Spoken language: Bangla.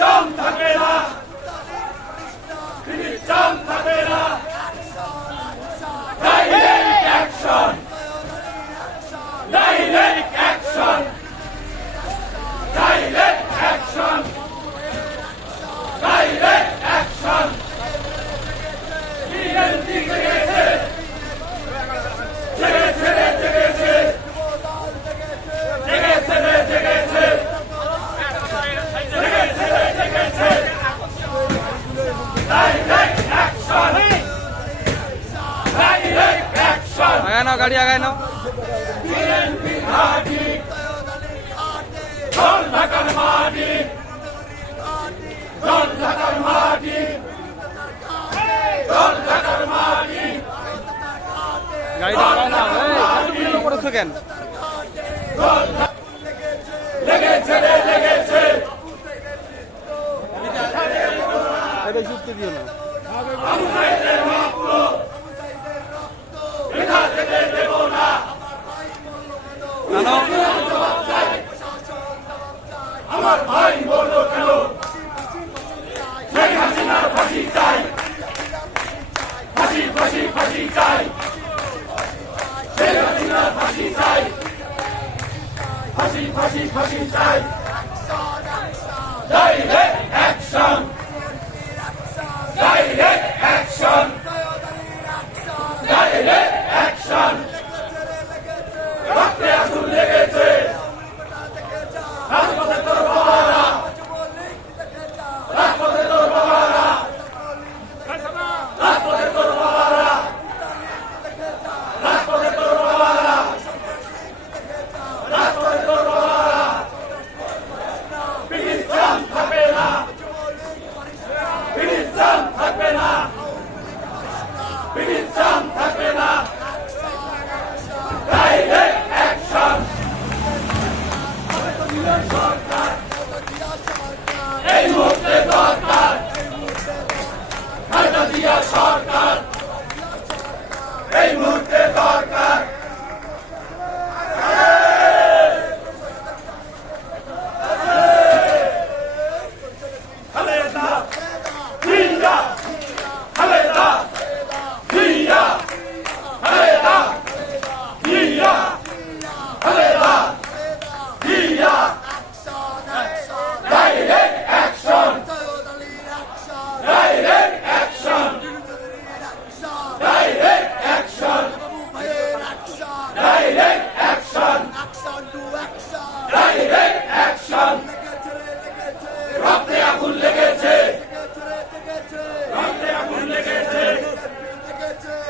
খ্রিস্টান থাকবে না, খ্রিস্টান থাকবে না। Direct action, direct action, direct action, direct action. BNP জেগেছে, জেগেছে রে জেগেছে, জেগেছে রে জেগেছে, জেগেছে রে জেগেছে। Direct action, direct action. আগায় নাও, গাড়ি আগায় নাও। বিএনপি ঘাঁটি, ঢোল ঢাকার মাটি, ঢোল ঢাকার মাটি, ঢোল ঢাকার মাটি। গাড়িটা আগায় নাও। এই করেছো কেন? লেগেছে রে লেগেছে, এটা যুক্তি দিও না।